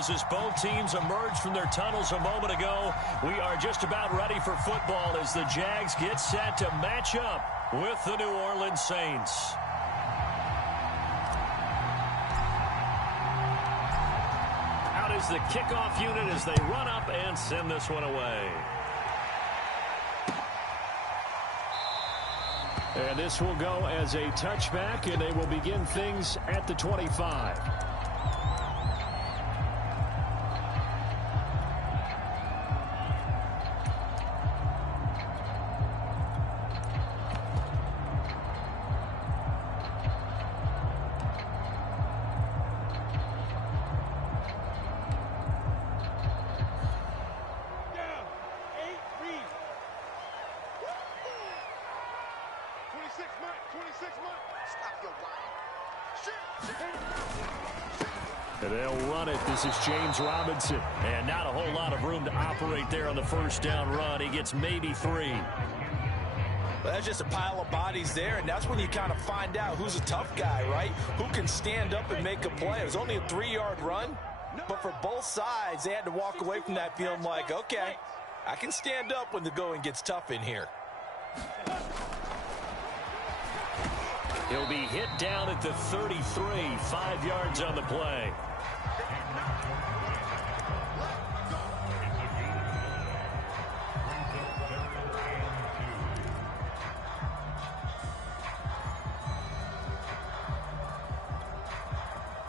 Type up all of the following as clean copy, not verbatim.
scores as both teams emerged from their tunnels a moment ago. We are just about ready for football as the Jags get set to match up with the New Orleans Saints. Out is the kickoff unit as they run up and send this one away. And this will go as a touchback, and they will begin things at the 25. And they'll run it. This is James Robinson. And not a whole lot of room to operate there on the first down run. He gets maybe 3. Well, that's just a pile of bodies there, and that's when you kind of find out who's a tough guy, right? Who can stand up and make a play. It was only a 3-yard run, but for both sides, they had to walk away from that feeling like, okay, I can stand up when the going gets tough in here. He'll be hit down at the 33, 5 yards on the play.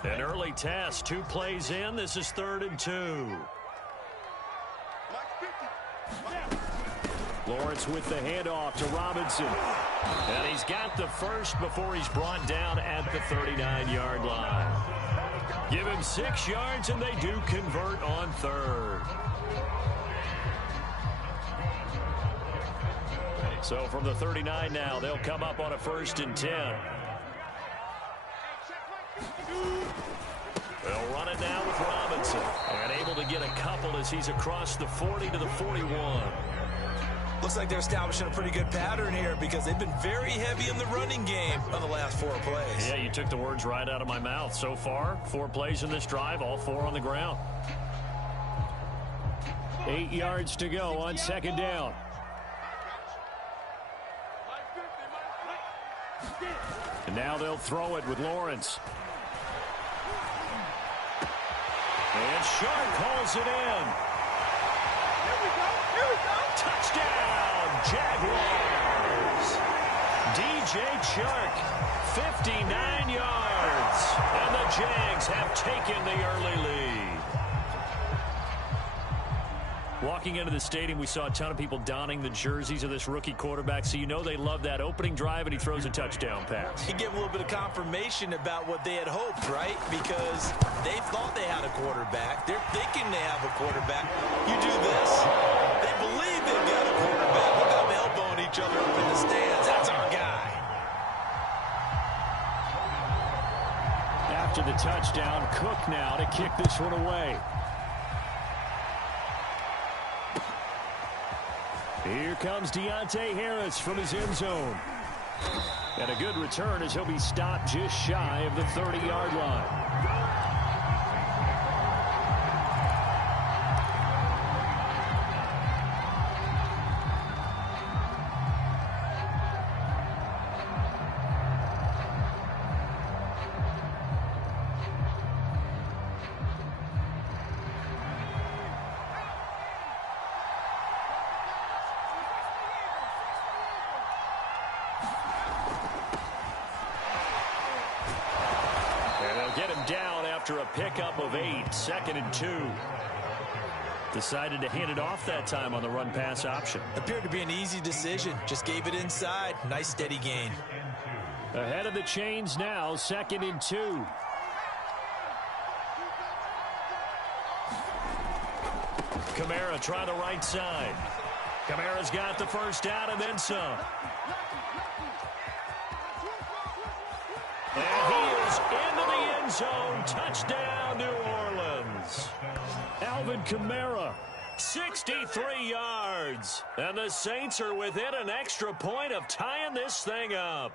An early test, 2 plays in. This is 3rd and 2. Lawrence with the handoff to Robinson. And he's got the first before he's brought down at the 39-yard line. Give him 6 yards, and they do convert on 3rd. So from the 39 now, they'll come up on a 1st and 10. They'll run it now with Robinson. And able to get a couple as he's across the 40 to the 41. Looks like they're establishing a pretty good pattern here because they've been very heavy in the running game on the last 4 plays. Yeah, you took the words right out of my mouth. So far, 4 plays in this drive, all 4 on the ground. 8 yards to go on 2nd down. And now they'll throw it with Lawrence. And Shark calls it in. Here we go. Touchdown, Jaguars. DJ Chark, 59 yards. And the Jags have taken the early lead. Walking into the stadium, we saw a ton of people donning the jerseys of this rookie quarterback, so you know they love that opening drive, and he throws a touchdown pass. You get a little bit of confirmation about what they had hoped, right? Because they thought they had a quarterback. They're thinking they have a quarterback. You do this, they believe they've got a quarterback. Look at them elbowing each other up in the stands. That's our guy. After the touchdown, Cook now to kick this one away. Here comes Deontay Harris from his end zone. And a good return as he'll be stopped just shy of the 30-yard line. After a pickup of 8, 2nd and 2. Decided to hand it off that time on the run-pass option. Appeared to be an easy decision. Just gave it inside. Nice steady gain. Ahead of the chains now, 2nd and 2. Kamara try the right side. Kamara's got the first down and then some. And he is into the end zone. Touchdown, New Orleans. Alvin Kamara. 63 yards. And the Saints are within an extra point of tying this thing up.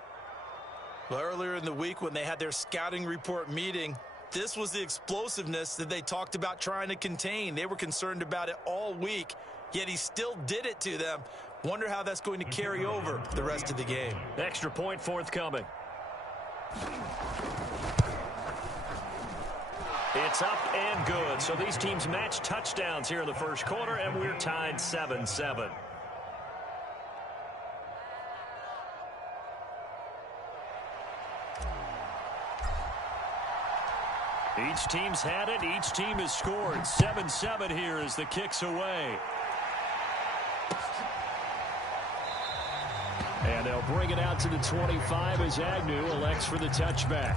Well, earlier in the week when they had their scouting report meeting, This was the explosiveness that they talked about trying to contain. They were concerned about it all week, yet he still did it to them. Wonder how that's going to carry over the rest of the game. Extra point forthcoming. It's up and good. So these teams match touchdowns here in the first quarter, and we're tied 7-7. Each team's had it. Each team has scored. 7-7 here as the kick's away. And they'll bring it out to the 25 as Agnew elects for the touchback.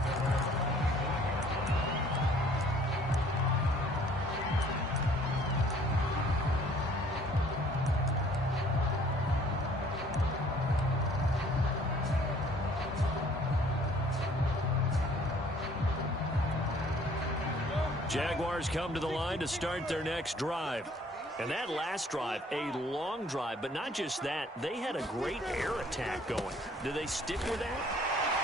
Jaguars come to the line to start their next drive. And that last drive, a long drive, but not just that, they had a great air attack going. Do they stick with that?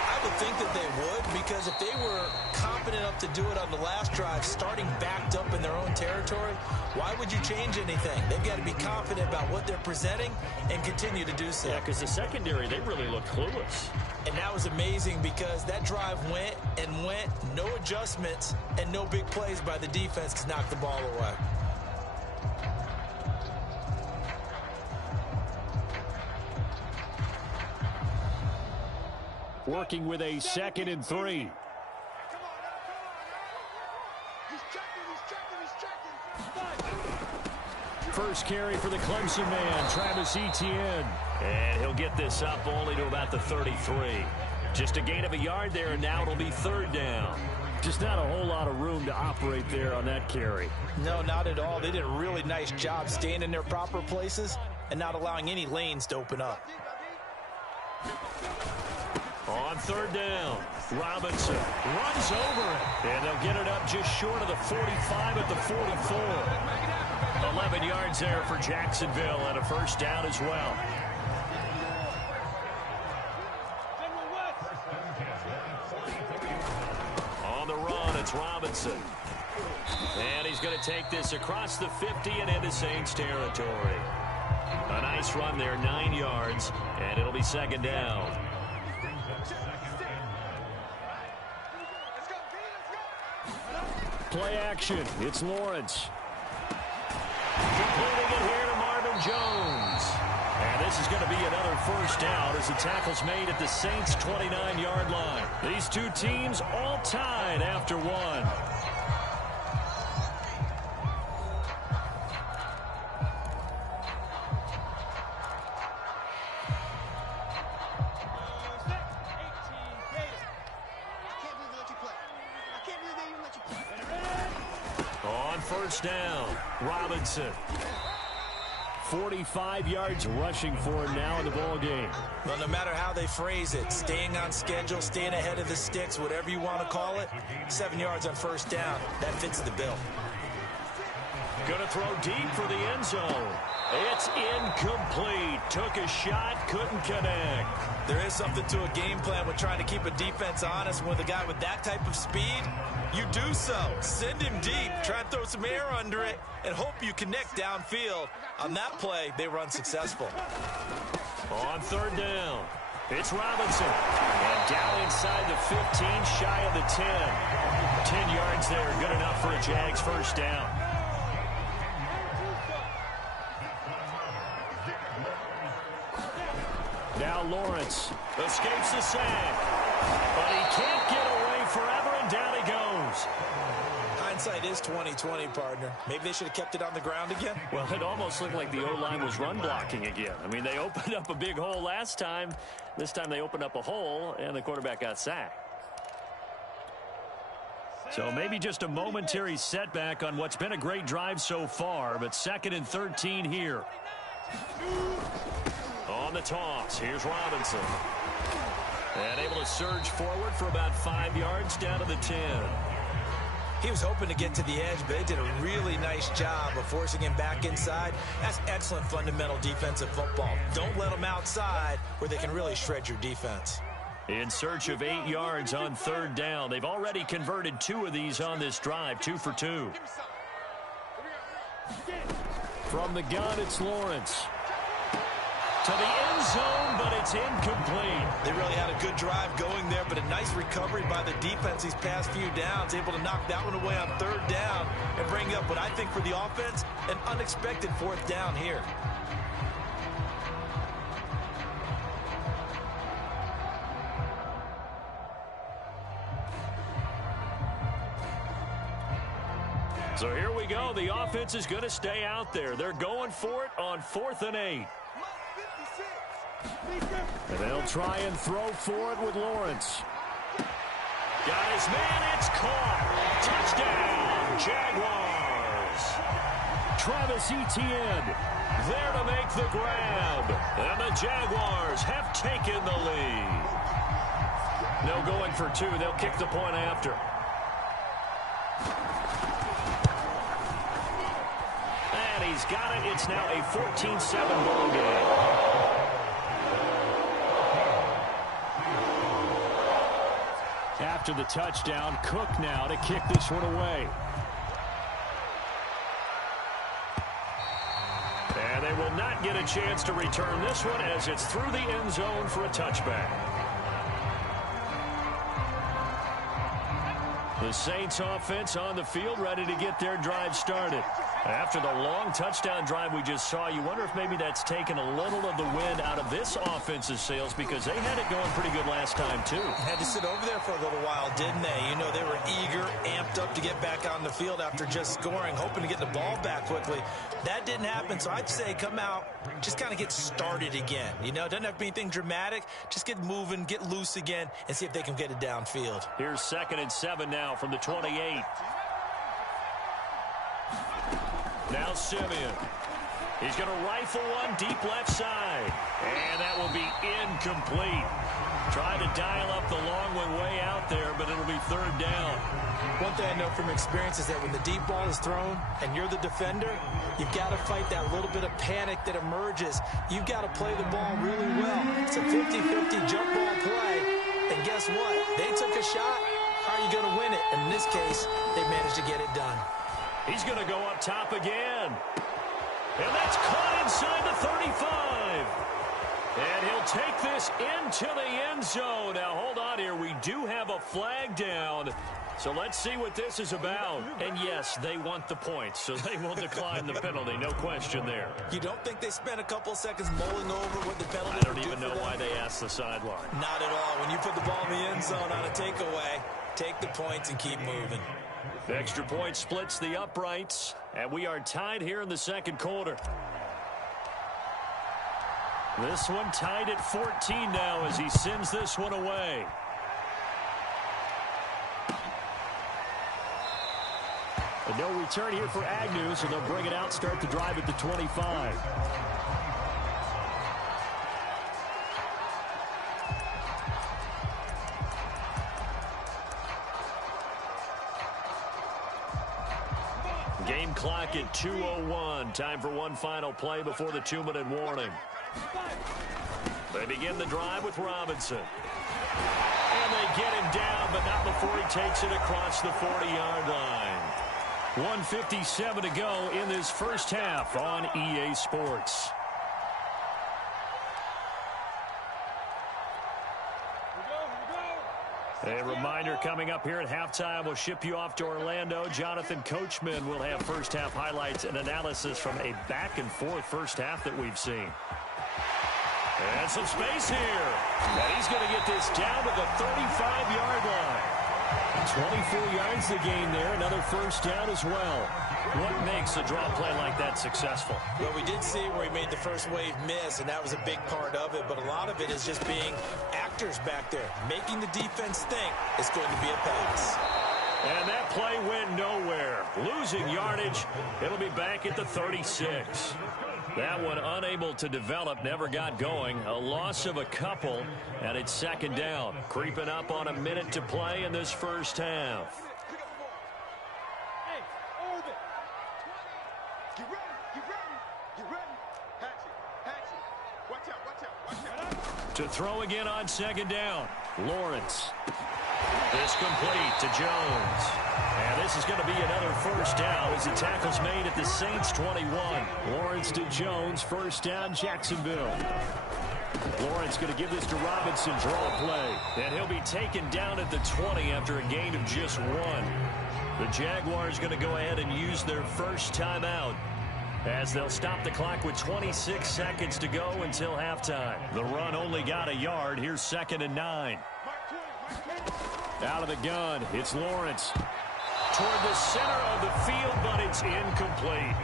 I would think that they would, because if they were confident enough to do it on the last drive, starting backed up in their own territory, why would you change anything? They've got to be confident about what they're presenting and continue to do so. Yeah, because the secondary, they really looked clueless. And that was amazing because that drive went and went, no adjustments, and no big plays by the defense to knock the ball away. Working with a 2nd and 3. First carry for the Clemson man, Travis Etienne. And he'll get this up only to about the 33. Just a gain of a yard there, and now it'll be 3rd down. Just not a whole lot of room to operate there on that carry. No, not at all. They did a really nice job staying in their proper places and not allowing any lanes to open up. On 3rd down, Robinson runs over it. And they'll get it up just short of the 45 at the 44. 11 yards there for Jacksonville and a 1st down as well. On the run, it's Robinson. And he's going to take this across the 50 and into Saints territory. A nice run there, 9 yards, and it'll be 2nd down. Play action. It's Lawrence. Completing it here to Marvin Jones. And this is going to be another 1st down as the tackle's made at the Saints' 29-yard line. These two teams all tied after one. On 1st down, Robinson. 45 yards rushing for him now in the ball game. Well, no matter how they phrase it, staying on schedule, staying ahead of the sticks, whatever you want to call it, 7 yards on 1st down, that fits the bill. Going to throw deep for the end zone. It's incomplete. Took a shot, couldn't connect. There is something to a game plan with trying to keep a defense honest. With a guy with that type of speed, you do so. Send him deep, try and throw some air under it, and hope you connect downfield. On that play, they were unsuccessful. On 3rd down, it's Robinson. And down inside the 15, shy of the 10. 10 yards there, good enough for a Jags 1st down. Now Lawrence escapes the sack, but he can't get away forever, and down he goes. Hindsight is 20/20, partner. Maybe they should have kept it on the ground again. Well, it almost looked like the O-line was run blocking again. I mean, they opened up a big hole last time. This time they opened up a hole, and the quarterback got sacked. So maybe just a momentary setback on what's been a great drive so far, but 2nd and 13 here. On the toss, here's Robinson. And able to surge forward for about 5 yards down to the 10. He was hoping to get to the edge, but they did a really nice job of forcing him back inside. That's excellent fundamental defensive football. Don't let them outside where they can really shred your defense. in search of 8 yards on third down. They've already converted 2 of these on this drive, 2 for 2. From the gun, it's Lawrence. To the end zone, but it's incomplete. They really had a good drive going there, but a nice recovery by the defense these past few downs, able to knock that one away on third down and bring up what I think for the offense, an unexpected fourth down here. So here we go. The offense is going to stay out there. They're going for it on 4th and 8. And they'll try and throw for it with Lawrence. Got his man. It's caught. Touchdown, Jaguars. Travis Etienne There to make the grab. And the Jaguars have taken the lead. No going for 2. They'll kick the point after. And he's got it. It's now a 14-7 ball game. After the touchdown, Cook now to kick this one away. And they will not get a chance to return this one as it's through the end zone for a touchback. The Saints offense on the field ready to get their drive started. After the long touchdown drive we just saw, you wonder if maybe that's taken a little of the wind out of this offense's sails because they had it going pretty good last time too. Had to sit over there for a little while, didn't they? You know, they were eager, amped up to get back on the field after just scoring, hoping to get the ball back quickly. That didn't happen, so I'd say come out, just kind of get started again. You know, it doesn't have to be anything dramatic. Just get moving, get loose again, and see if they can get it downfield. Here's 2nd and 7 now from the 28. Now Simeon. He's going to rifle one deep left side. And that will be incomplete. Trying to dial up the long one way out there, but it'll be 3rd down. One thing I know from experience is that when the deep ball is thrown and you're the defender, you've got to fight that little bit of panic that emerges. You've got to play the ball really well. It's a 50-50 jump ball play. And guess what? They took a shot. How are you going to win it? And in this case, they managed to get it done. He's going to go up top again. And that's caught inside the 35. And he'll take this into the end zone. Now, hold on here. We do have a flag down. So let's see what this is about. And, yes, they want the points, so they will decline the penalty. No question there. You don't think they spent a couple seconds mulling over what the penalty I don't even know why they asked the sideline. Not at all. When you put the ball in the end zone on a takeaway, take the points and keep moving. The extra point splits the uprights, and we are tied here in the 2nd quarter. This one tied at 14 now as he sends this one away. And no return here for Agnew, so they'll bring it out, start the drive at the 25. Game clock at 2:01. Time for one final play before the 2-minute warning. They begin the drive with Robinson. And they get him down, but not before he takes it across the 40-yard line. 1:57 to go in this first half on EA Sports. A reminder coming up here at halftime, we'll ship you off to Orlando. Jonathan Coachman will have first half highlights and analysis from a back-and-forth first half that we've seen. And some space here. And he's going to get this down to the 35-yard line. 24 yards to gain there. Another first down as well. What makes a draw play like that successful? Well, we did see where he made the first wave miss, and that was a big part of it. But a lot of it is just being actors back there, making the defense think it's going to be a pass. And that play went nowhere. Losing yardage. It'll be back at the 36. That one unable to develop, never got going. A loss of a couple, and it's 2nd down. Creeping up on a minute to play in this first half. To throw again on second down. Lawrence. This complete to Jones. And this is going to be another first down as the tackle's made at the Saints 21. Lawrence to Jones, first down, Jacksonville. Lawrence going to give this to Robinson, draw play. And he'll be taken down at the 20 after a gain of just 1. The Jaguars going to go ahead and use their first timeout as they'll stop the clock with 26 seconds to go until halftime. The run only got a yard. Here's 2nd and 9. Out of the gun, it's Lawrence. Toward the center of the field, but it's incomplete.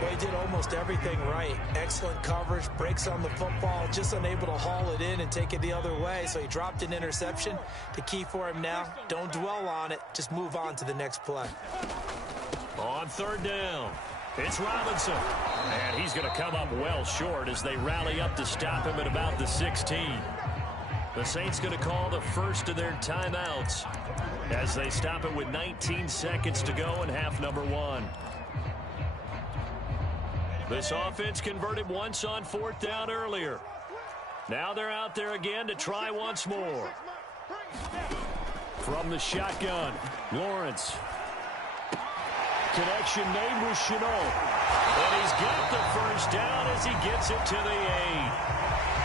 Well, he did almost everything right. Excellent coverage, breaks on the football, just unable to haul it in and take it the other way. So he dropped an interception. The key for him now, don't dwell on it. Just move on to the next play. On 3rd down, it's Robinson. And he's going to come up well short as they rally up to stop him at about the 16. The Saints going to call the first of their timeouts as they stop it with 19 seconds to go in half number 1. This offense converted once on 4th down earlier. Now they're out there again to try once more. From the shotgun, Lawrence. Connection made with Chenault. And he's got the first down as he gets it to the 8.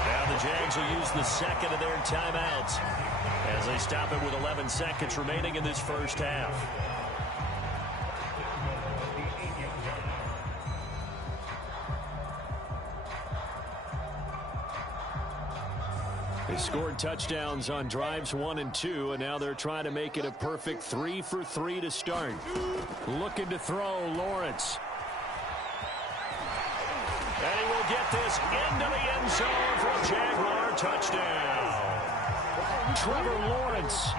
Now the Jags will use the second of their timeouts as they stop it with 11 seconds remaining in this first half. They scored touchdowns on drives 1 and 2, and now they're trying to make it a perfect 3 for 3 to start. Looking to throw, Lawrence. And he will get this into the end zone for a Jaguar touchdown. Trevor Lawrence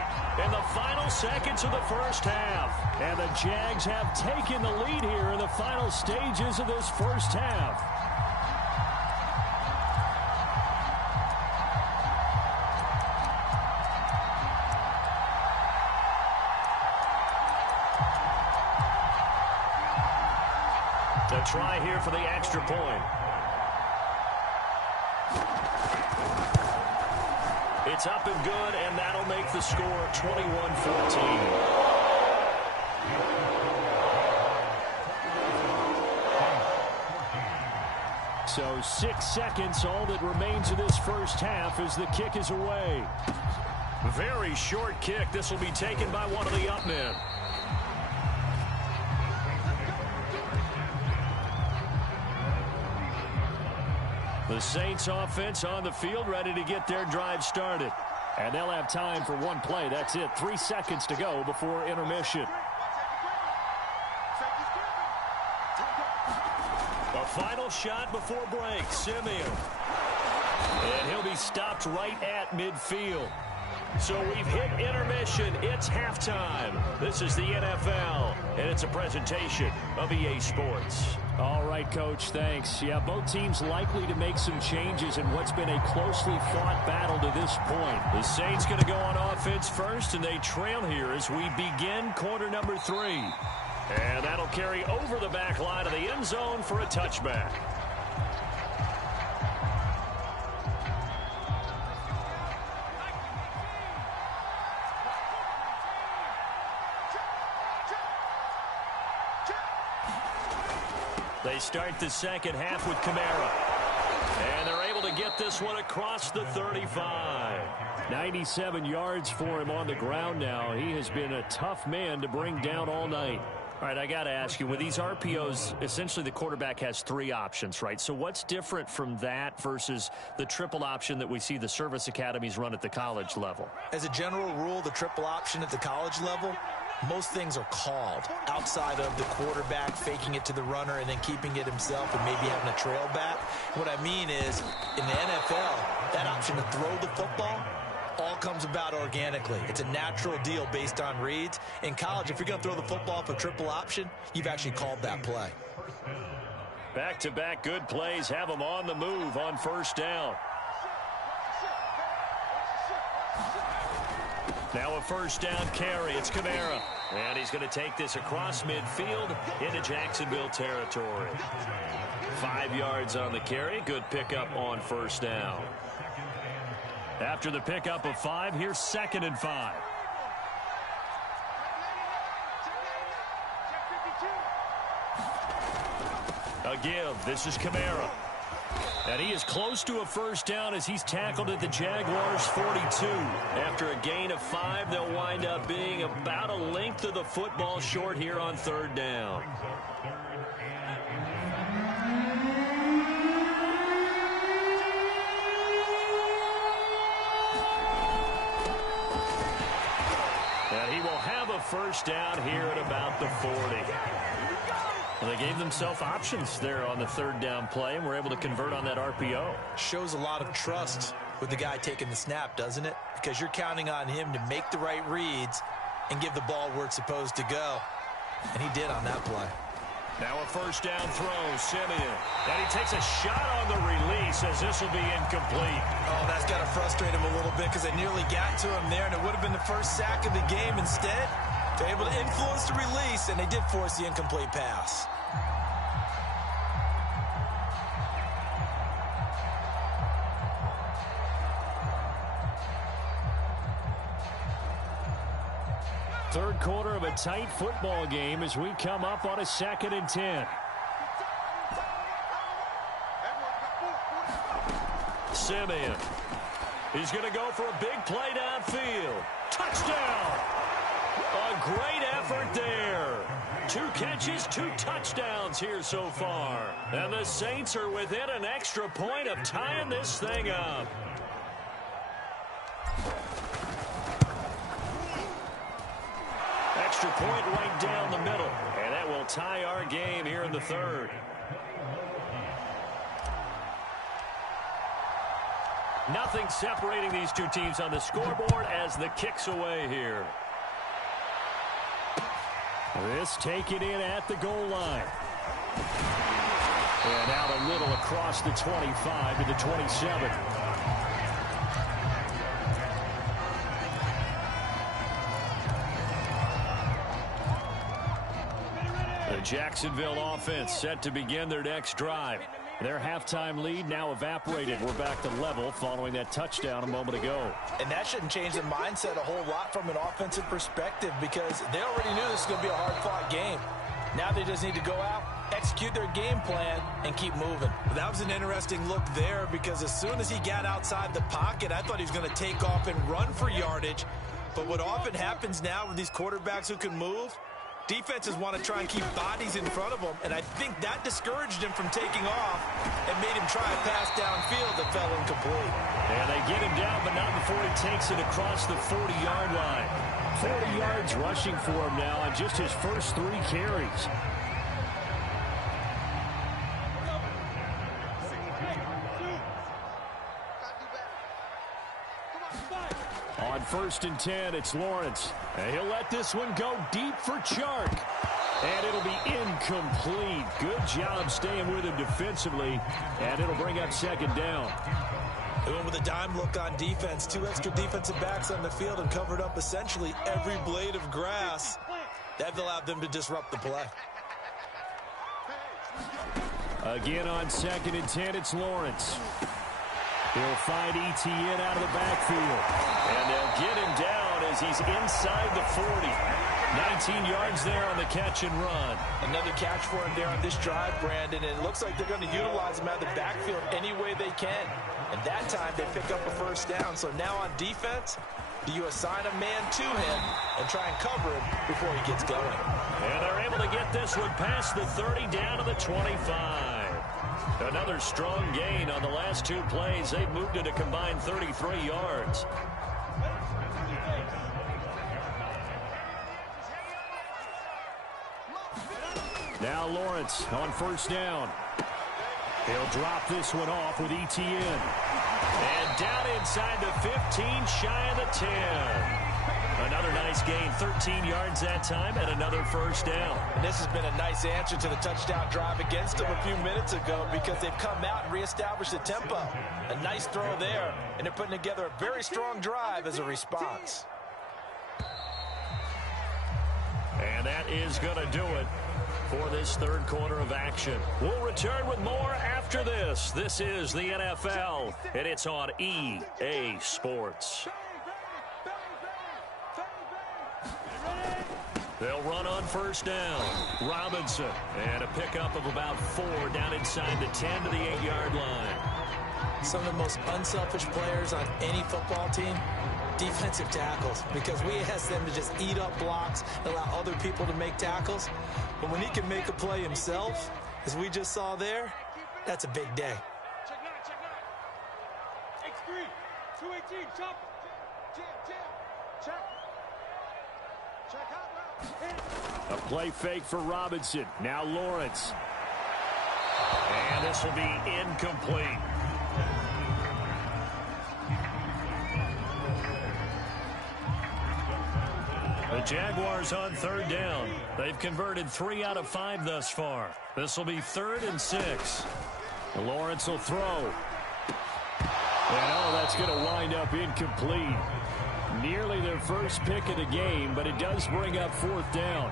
in the final seconds of the first half. And the Jags have taken the lead here in the final stages of this first half. The try here for the extra point. It's up and good, and that'll make the score 21-14. So 6 seconds, all that remains of this first half as the kick is away. Very short kick. This will be taken by one of the up men. The Saints offense on the field, ready to get their drive started. And they'll have time for one play. That's it. 3 seconds to go before intermission. A final shot before break. Simeon. And he'll be stopped right at midfield. So we've hit intermission. It's halftime. This is the NFL, and it's a presentation of EA Sports. All right, Coach, thanks. Yeah, both teams likely to make some changes in what's been a closely fought battle to this point. The Saints going to go on offense first, and they trail here as we begin quarter number 3. And that'll carry over the back line of the end zone for a touchback. They start the second half with Kamara. And they're able to get this one across the 35. 97 yards for him on the ground now. He has been a tough man to bring down all night. All right, I got to ask you, with these RPOs, essentially the quarterback has 3 options, right? So what's different from that versus the triple option that we see the service academies run at the college level? As a general rule, the triple option at the college level, most things are called outside of the quarterback faking it to the runner and then keeping it himself and maybe having a trail back. What I mean is, in the NFL, that option to throw the football all comes about organically. It's a natural deal based on reads. In college, if you're going to throw the football for triple option, you've actually called that play. Back-to-back good plays have them on the move on first down. Now a first down carry. It's Kamara. And he's going to take this across midfield into Jacksonville territory. 5 yards on the carry. Good pickup on first down. After the pickup of 5, here's 2nd and 5. A give. This is Kamara. And he is close to a first down as he's tackled at the Jaguars' 42. After a gain of 5, they'll wind up being about a length of the football short here on 3rd down. And he will have a first down here at about the 40. Well, they gave themselves options there on the 3rd down play and were able to convert on that RPO. Shows a lot of trust with the guy taking the snap, doesn't it? Because you're counting on him to make the right reads and give the ball where it's supposed to go. And he did on that play. Now a first down throw, Simeon. And he takes a shot on the release as this will be incomplete. Oh, that's got to frustrate him a little bit because they nearly got to him there, and it would have been the first sack of the game. Instead, they're able to influence the release, and they did force the incomplete pass. Third quarter of a tight football game as we come up on a 2nd and 10. Simeon. He's going to go for a big play downfield. Touchdown! A great effort there. 2 catches, 2 touchdowns here so far. And the Saints are within an extra point of tying this thing up. Extra point right down the middle. And that will tie our game here in the 3rd. Nothing separating these two teams on the scoreboard as the kick's away here. This taken in at the goal line. And out a little across the 25 to the 27. The Jacksonville offense set to begin their next drive. Their halftime lead now evaporated. We're back to level following that touchdown a moment ago. And that shouldn't change the mindset a whole lot from an offensive perspective because they already knew this was going to be a hard-fought game. Now they just need to go out, execute their game plan, and keep moving. That was an interesting look there because as soon as he got outside the pocket, I thought he was going to take off and run for yardage. But what often happens now with these quarterbacks who can move, defenses want to try and keep bodies in front of them, and I think that discouraged him from taking off and made him try a pass downfield that fell incomplete. And they get him down, but not before he takes it across the 40-yard line. 40 yards rushing for him now on just his first 3 carries. On 1st and 10, it's Lawrence. And he'll let this one go deep for Chark. And it'll be incomplete. Good job staying with him defensively. And it'll bring up 2nd down. They went with a dime look on defense. 2 extra defensive backs on the field and covered up essentially every blade of grass. That allowed them to disrupt the play. Again on 2nd and 10, it's Lawrence. He'll find Etienne out of the backfield. And they'll get him down as he's inside the 40. 19 yards there on the catch and run. Another catch for him there on this drive, Brandon, and it looks like they're going to utilize him out of the backfield any way they can. And that time they pick up a first down. So now on defense, do you assign a man to him and try and cover him before he gets going? And they're able to get this one past the 30 down to the 25. Another strong gain on the last 2 plays. They've moved it a combined 33 yards. Now Lawrence on 1st down. He'll drop this one off with Etienne. And down inside the 15, shy of the 10. Another nice gain, 13 yards that time, and another first down. And this has been a nice answer to the touchdown drive against them a few minutes ago because they've come out and reestablished the tempo. A nice throw there, and they're putting together a very strong drive as a response. And that is going to do it for this third quarter of action. We'll return with more after this. This is the NFL, and it's on EA Sports. They'll run on first down. Robinson, and a pickup of about 4 down inside the 10 to the 8-yard line. Some of the most unselfish players on any football team, defensive tackles, because we ask them to just eat up blocks, allow other people to make tackles. But when he can make a play himself, as we just saw there, that's a big day. X3, 218, chop. Check out. A play fake for Robinson. Now Lawrence. And this will be incomplete. The Jaguars on third down. They've converted 3 out of 5 thus far. This will be 3rd and 6. Lawrence will throw. And that's going to wind up incomplete. Nearly their first pick of the game, but it does bring up 4th down.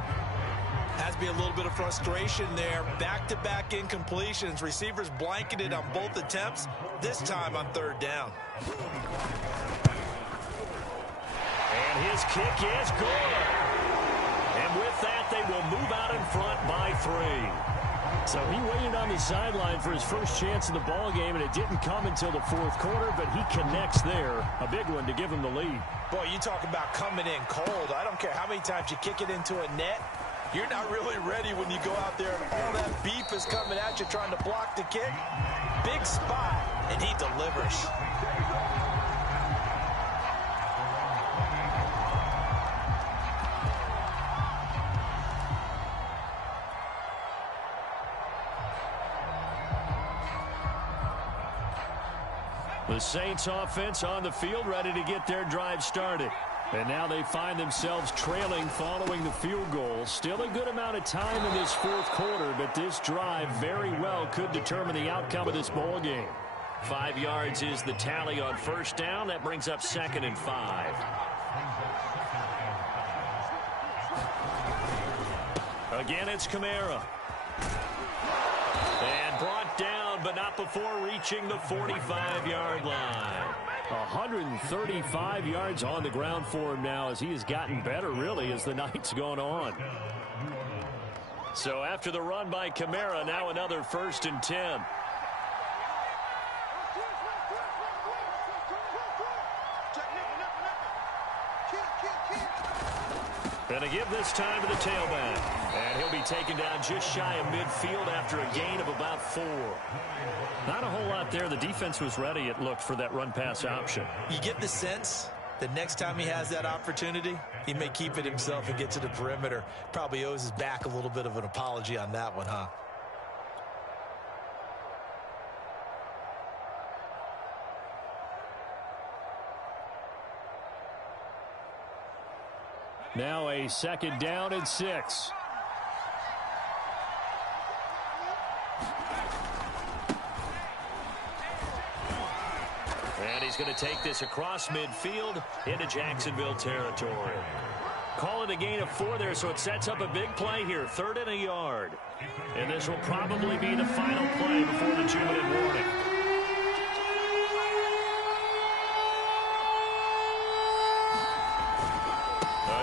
Has to be a little bit of frustration there. Back-to-back incompletions. Receivers blanketed on both attempts, this time on 3rd down. And his kick is good. And with that, they will move out in front by 3. So he waited on the sideline for his first chance in the ball game, and it didn't come until the 4th quarter, but he connects there. A big one to give him the lead. Boy, you talk about coming in cold. I don't care how many times you kick it into a net. You're not really ready when you go out there and all that beef is coming at you trying to block the kick. Big spot, and he delivers. The Saints offense on the field, ready to get their drive started. And now they find themselves trailing following the field goal. Still a good amount of time in this 4th quarter, but this drive very well could determine the outcome of this ball game. 5 yards is the tally on first down. That brings up 2nd and 5. Again, it's Kamara. And brought down, but not before reaching the 45-yard line. 135 yards on the ground for him now, as he has gotten better, really, as the night's gone on. So after the run by Kamara, now another 1st and 10. And a give this time to the tailback. And he'll be taken down just shy of midfield after a gain of about 4. Not a whole lot there. The defense was ready, it looked, for that run-pass option. You get the sense that next time he has that opportunity, he may keep it himself and get to the perimeter. Probably owes his back a little bit of an apology on that one, huh? Now a 2nd down and 6. And he's going to take this across midfield into Jacksonville territory. Call it a gain of 4 there, so it sets up a big play here. 3rd and a yard. And this will probably be the final play before the 2-minute warning.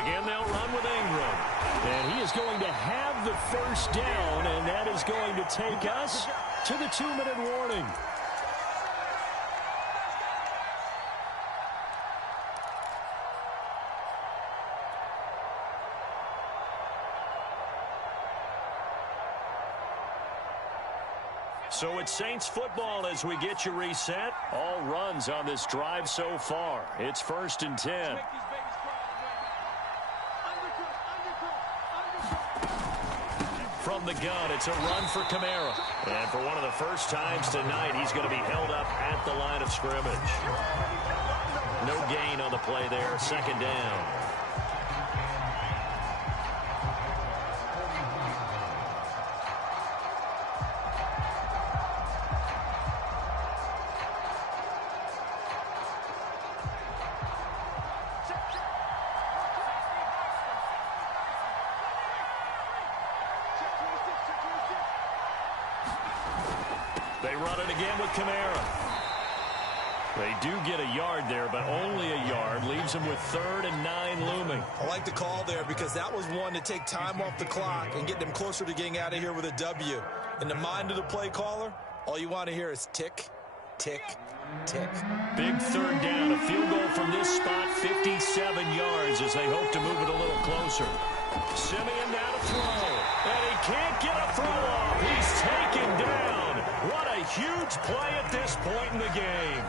Again, they'll run with Ingram. And he is going to have the 1st down, and that is going to take us to the 2-minute warning. So it's Saints football as we get you reset. All runs on this drive so far. It's 1st and 10. From the gun, it's a run for Kamara. And for one of the first times tonight, he's going to be held up at the line of scrimmage. No gain on the play there. 2nd down. They run it again with Kamara. They do get a yard there, but only a yard. Leaves them with 3rd and 9 looming. I like the call there because that was one to take time off the clock and get them closer to getting out of here with a W. In the mind of the play caller, all you want to hear is tick, tick, tick. Big 3rd down. A field goal from this spot, 57 yards as they hope to move it a little closer. Simeon now to throw. And he can't get a throw off. He's taken down. What a huge play at this point in the game.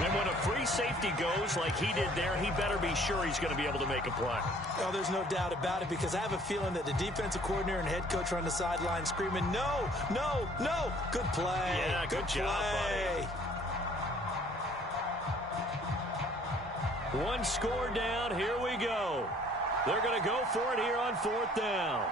And when a free safety goes like he did there, he better be sure he's going to be able to make a play. Oh, there's no doubt about it because I have a feeling that the defensive coordinator and head coach are on the sideline screaming, no, no, no. Good play. Yeah, good job, buddy. One score down. Here we go. They're going to go for it here on 4th down.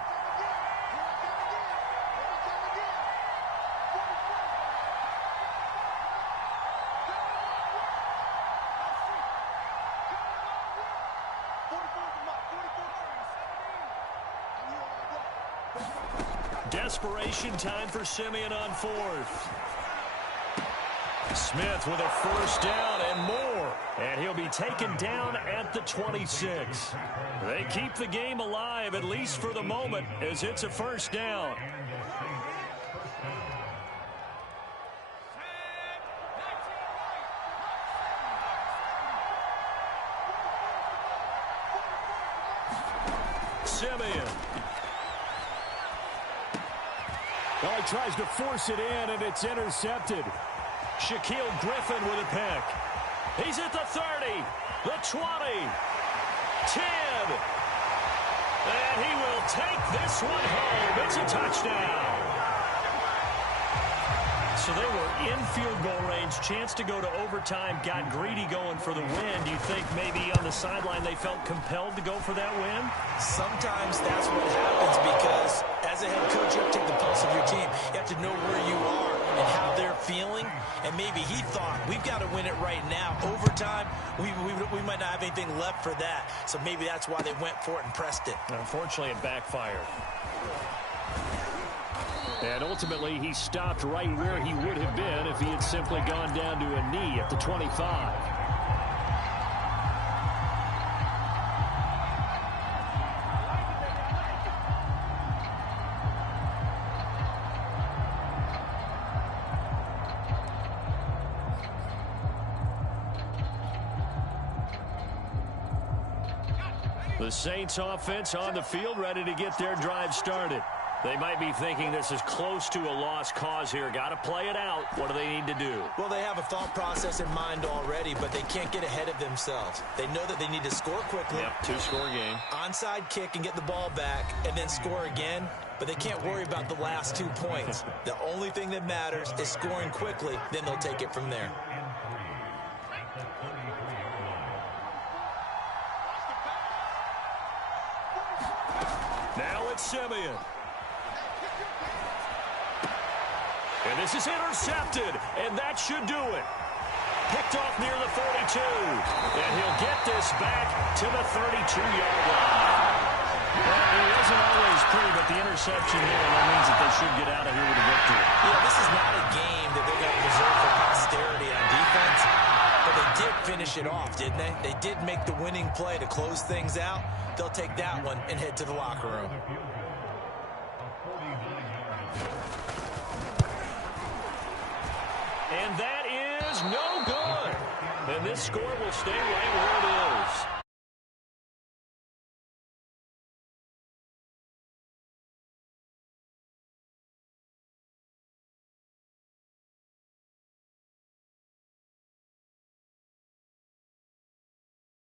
Desperation time for Simeon on 4th. Smith with a 1st down and more. And he'll be taken down at the 26. They keep the game alive, at least for the moment, as it's a 1st down. Simeon. Well, he tries to force it in, and it's intercepted. Shaquille Griffin with a pick. He's at the 30, the 20, 10. And he will take this one home. It's a touchdown. So they were in field goal range. Chance to go to overtime. Got greedy going for the win. Do you think maybe on the sideline they felt compelled to go for that win? Sometimes that's what happens because as a head coach, you have to take the pulse of your team. You have to know where you are and how they're feeling. And maybe he thought, we've got to win it right now. Overtime, we might not have anything left for that. So maybe that's why they went for it and pressed it. Unfortunately, it backfired. And ultimately, he stopped right where he would have been if he had simply gone down to a knee at the 25. The Saints offense on the field, ready to get their drive started. They might be thinking this is close to a lost cause here. Got to play it out. What do they need to do? Well, they have a thought process in mind already, but they can't get ahead of themselves. They know that they need to score quickly. Yep, 2-score game. Onside kick and get the ball back and then score again, but they can't worry about the last 2 points. The only thing that matters is scoring quickly, then they'll take it from there. Now it's Simeon. And this is intercepted, and that should do it. Picked off near the 42. And he'll get this back to the 32-yard line. Well, it wasn't always pretty, but the interception there, that means that they should get out of here with a victory. Yeah, this is not a game that they're going to reserve for posterity on defense, but they did finish it off, didn't they? They did make the winning play to close things out. They'll take that one and head to the locker room. And that is no good. And this score will stay right where it is.